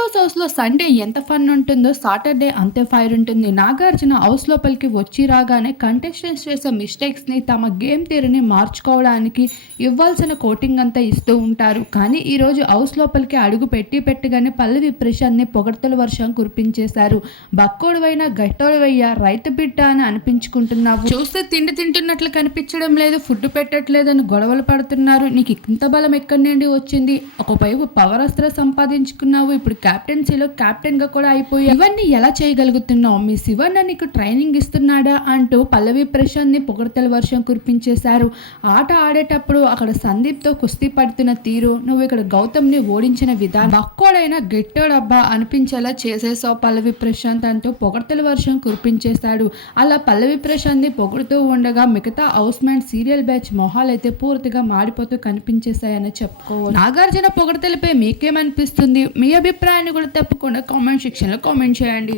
Boss హౌస్లో Sunday ఎంత fun ఉంటుందో సాటర్డే అంతే ఫైర్ ఉంటుంది. నాగార్జున హౌస్ లోపలికి వచ్చి రాగానే కంటెస్టెంట్స్ చేసే మిస్టేక్స్ని తమ గేమ్ తీరుని మార్చుకోవడానికి ఇవ్వాల్సిన కోటింగ్ అంతా ఇస్తూ ఉంటారు. కానీ ఈ రోజు హౌస్ లోపలికి అడుగు పెట్టి పెట్టగానే పల్లవి ప్రశాంత్ని పొగడ్తల వర్షం కురిపించేశారు. బక్కోడువైనా గట్టోడువయ్యా రైతు బిడ్డ అని అనిపించుకుంటున్నావు. చూస్తే తిండి తింటున్నట్లు కనిపించడం లేదు ఫుడ్ పెట్టట్లేదని గొడవలు పడుతున్నారు. నీకు ఇంత బలం ఎక్కడి నుండి వచ్చింది? ఒకవైపు పవర్ అస్త్ర సంపాదించుకున్నావు ఇప్పుడు క్యాప్టెన్సీలో క్యాప్టెన్గా కూడా అయిపోయి ఇవన్నీ ఎలా చేయగలుగుతున్నావు? మీ శివన్న నీకు ట్రైనింగ్ ఇస్తున్నాడా అంటూ పల్లవి ప్రశాంత్ని పొగడతల వర్షం కురిపించేశారు. ఆట ఆడేటప్పుడు అక్కడ సందీప్తో కుస్తీ పడుతున్న తీరు నువ్వు ఇక్కడ గౌతమ్ని ఓడించిన విధానం. ఒక్కోడైనా గెట్టోడబ్బా అనిపించేలా చేసేసావు పల్లవి ప్రశాంత్ అంటూ పొగడతల వర్షం కురిపించేశాడు. అలా పల్లవి ప్రశాంత్ని పొగుడుతూ ఉండగా మిగతా హౌస్ మ్యాన్ సీరియల్ బ్యాచ్ మొహాలు అయితే పూర్తిగా మాడిపోతూ కనిపించేశాయని చెప్పుకో నాగార్జున పొగడతలపై మీకేమనిపిస్తుంది? మీ అభిప్రాయం దాన్ని కూడా తప్పకుండా కామెంట్ సెక్షన్లో కామెంట్ చేయండి.